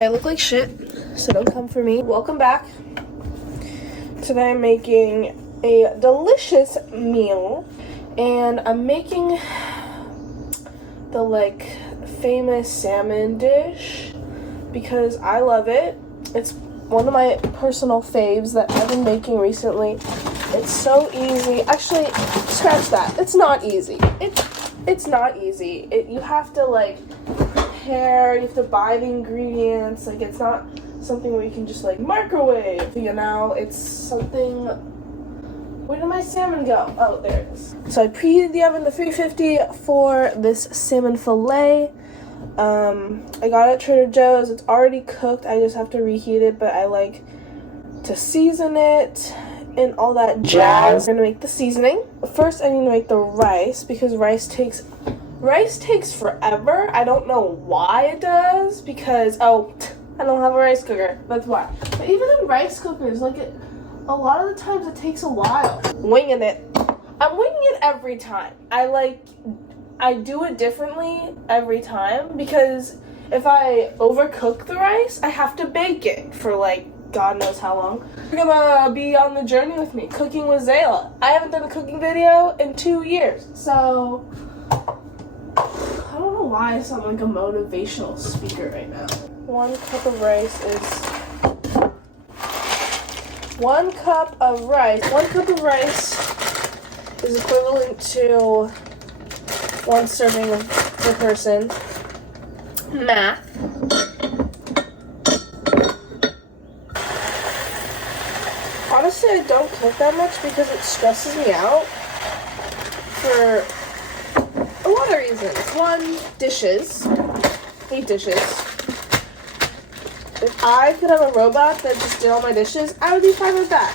I look like shit, so don't come for me. Welcome back. Today I'm making a delicious meal, and I'm making the famous salmon dish because I love it. It's one of my personal faves that I've been making recently. It's so easy. Actually, scratch that. It's not easy. It's not easy. You have to prepare, you have to buy the ingredients. It's not something where you can just microwave, it's something. Where did my salmon go? Oh, there it is. So I preheated the oven to 350 for this salmon fillet. I got it at Trader Joe's. It's already cooked. I just have to reheat it, but I like to season it and all that jazz. I'm gonna make the seasoning. First, I need to make the rice because rice takes forever. I don't know why it does because, I don't have a rice cooker. That's why. But even in rice cookers, a lot of the times it takes a while. Winging it. I'm winging it every time. I do it differently every time because if I overcook the rice, I have to bake it for God knows how long. You're gonna be on the journey with me, cooking with Zayla. I haven't done a cooking video in 2 years, so I don't know why I sound like a motivational speaker right now. 1 cup of rice is 1 cup of rice. 1 cup of rice is equivalent to 1 serving per person. Math. Honestly, I don't cook that much because it stresses me out for a lot of reasons. 1, dishes. Hate dishes. If I could have a robot that just did all my dishes, I would be fine with that.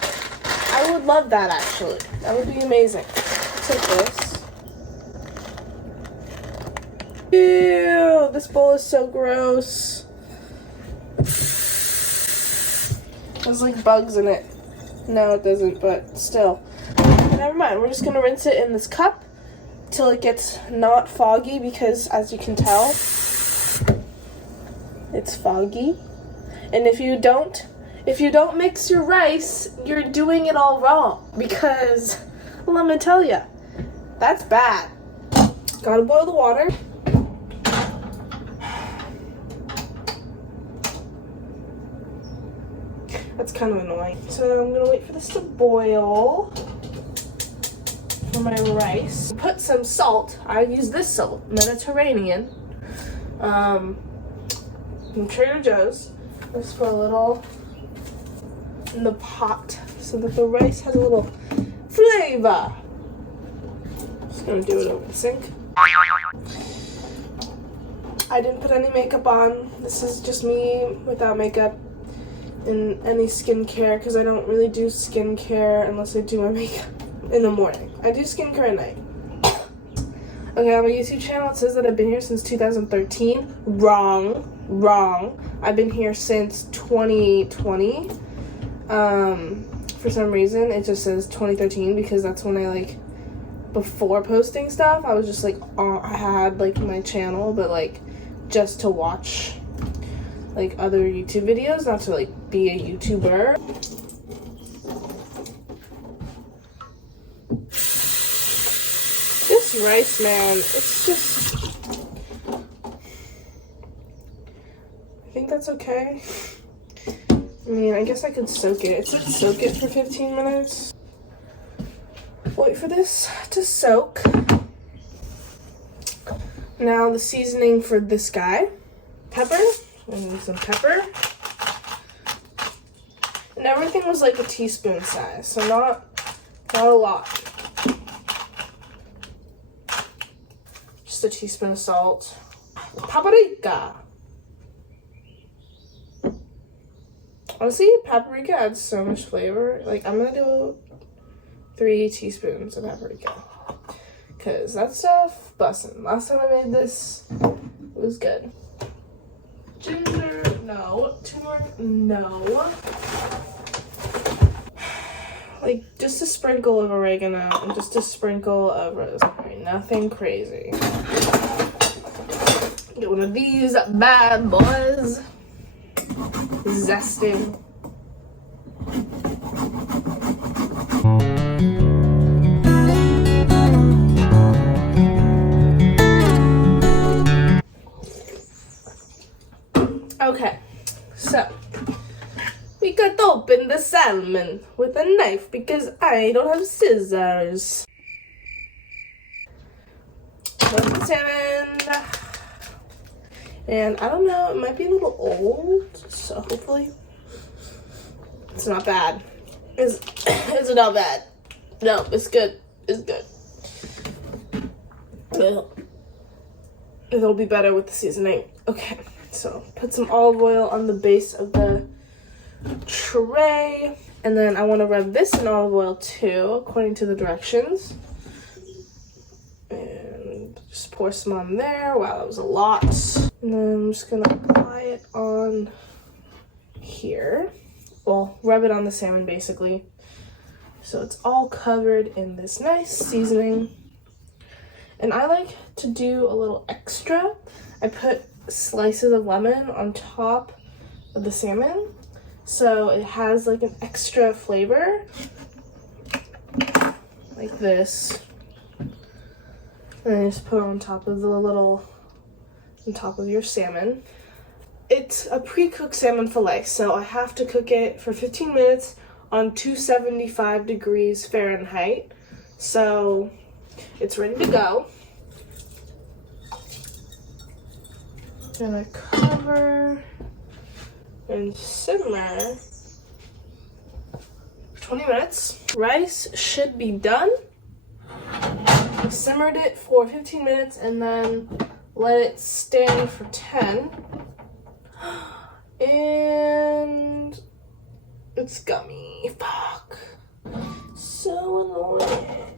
I would love that, actually. That would be amazing. Take this. Ew, this bowl is so gross. There's bugs in it. No, it doesn't, but still. Never mind. We're just gonna rinse it in this cup till it gets not foggy because, as you can tell, it's foggy. And if you don't mix your rice, you're doing it all wrong because, let me tell you, that's bad. Gotta boil the water. That's kind of annoying. So I'm gonna wait for this to boil for my rice. Put some salt. I use this salt, Mediterranean, from Trader Joe's. Just put a little in the pot so that the rice has a little flavor. Just gonna do it over the sink. I didn't put any makeup on. This is just me without makeup and any skincare because I don't really do skincare unless I do my makeup in the morning. I do skincare at night. Okay, on my YouTube channel it says that I've been here since 2013. Wrong. I've been here since 2020. For some reason it just says 2013 because that's when I before posting stuff I was just I had my channel but just to watch other YouTube videos, not to be a YouTuber. This rice, man, it's just, I think that's okay. I mean, I guess I could soak it. It said soak it for 15 minutes. Wait for this to soak. Now the seasoning for this guy. Pepper. I need some pepper. And everything was a teaspoon size, so not a lot. Just a teaspoon of salt. Paprika. Honestly, paprika adds so much flavor. I'm gonna do 3 teaspoons of paprika. Cause that stuff bussin'. Last time I made this, it was good. Ginger, no. Turmeric, no. Just a sprinkle of oregano and just a sprinkle of rosemary. Nothing crazy. Get one of these bad boys. zesting. Okay, so we cut open the salmon with a knife because I don't have scissors. Put the salmon, and I don't know, it might be a little old, so hopefully it's not bad. It's not bad. No, it's good. It's good. It'll be better with the seasoning. Okay, so put some olive oil on the base of the tray, and then I want to rub this in olive oil too, according to the directions. And just pour some on there. Wow, that was a lot. And then I'm just gonna apply it on here. Well, rub it on the salmon basically, so it's all covered in this nice seasoning. And I like to do a little extra. I put slices of lemon on top of the salmon, so it has like an extra flavor, like this. And I just put it on top of your salmon. It's a pre-cooked salmon fillet, so I have to cook it for 15 minutes on 275 degrees Fahrenheit. So it's ready to go. Gonna cover and simmer for 20 minutes. Rice should be done. I simmered it for 15 minutes and then let it stand for 10. And it's gummy. Fuck. So annoying.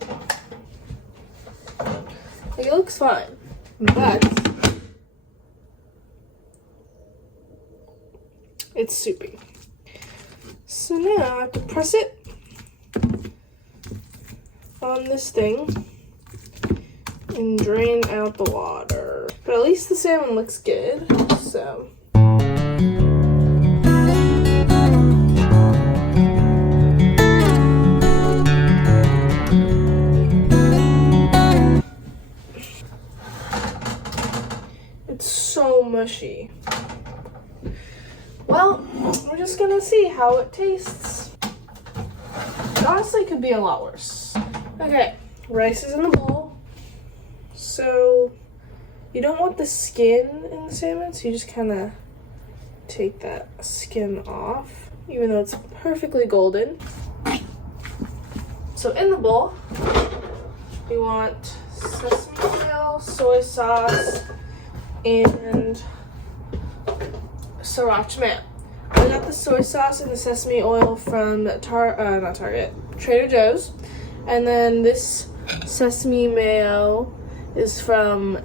Like, it looks fine, but it's soupy. So now I have to press it on this thing and drain out the water. But at least the salmon looks good, so. It's so mushy. Well, we're just gonna see how it tastes. It honestly could be a lot worse. Okay, rice is in the bowl. So you don't want the skin in the salmon, so you just kind of take that skin off, even though it's perfectly golden. So in the bowl, we want sesame oil, soy sauce, and sriracha mayo. I got the soy sauce and the sesame oil from Trader Joe's, and then this sesame mayo is from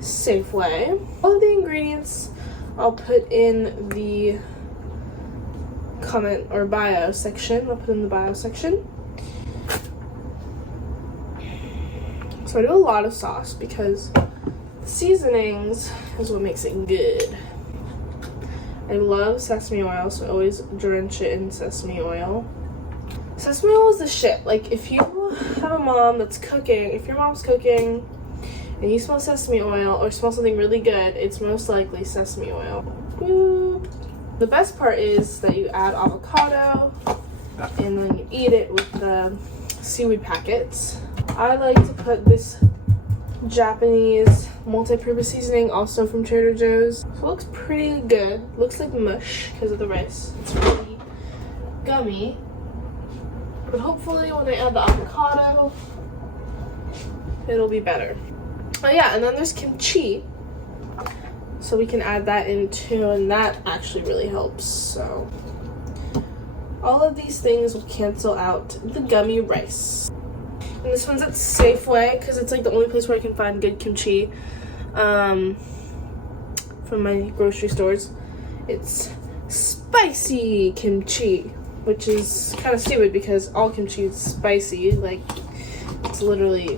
Safeway. All of the ingredients I'll put in the comment or bio section. I'll put in the bio section. So I do a lot of sauce because the seasonings is what makes it good. I love sesame oil, so I always drench it in sesame oil. Sesame oil is the shit. Like, if you have a mom that's cooking, if your mom's cooking and you smell sesame oil or smell something really good, it's most likely sesame oil. Boop. The best part is that you add avocado and then you eat it with the seaweed packets. I like to put this Japanese multi-purpose seasoning, also from Trader Joe's. So it looks pretty good. Looks like mush because of the rice. It's really gummy. But hopefully when I add the avocado, it'll be better. Oh yeah, and then there's kimchi. So we can add that in too, and that actually really helps. So all of these things will cancel out the gummy rice. And this one's at Safeway because it's like the only place where I can find good kimchi from my grocery stores. It's spicy kimchi, which is kind of stupid because all kimchi is spicy. Like, it's literally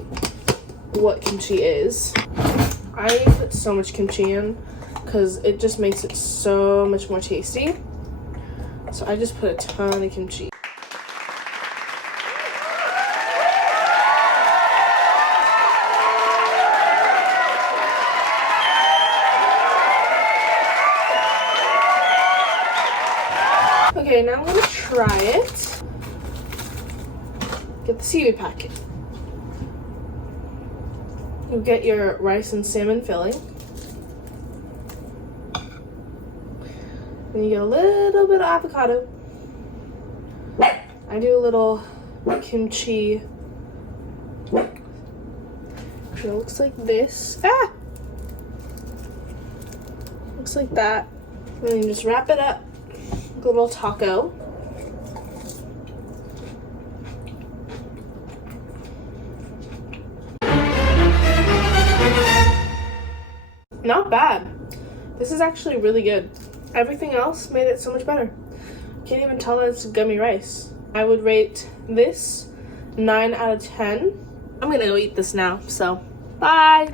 what kimchi is. I put so much kimchi in because it just makes it so much more tasty. So I just put a ton of kimchi. Okay, now I'm gonna try it. Get the seaweed packet. You get your rice and salmon filling. Then you get a little bit of avocado. I do a little kimchi. It looks like this. Looks like that. And then you just wrap it up. A little taco. Not bad. This is actually really good. Everything else made it so much better. Can't even tell that it's gummy rice. I would rate this 9 out of 10. I'm gonna go eat this now, so bye.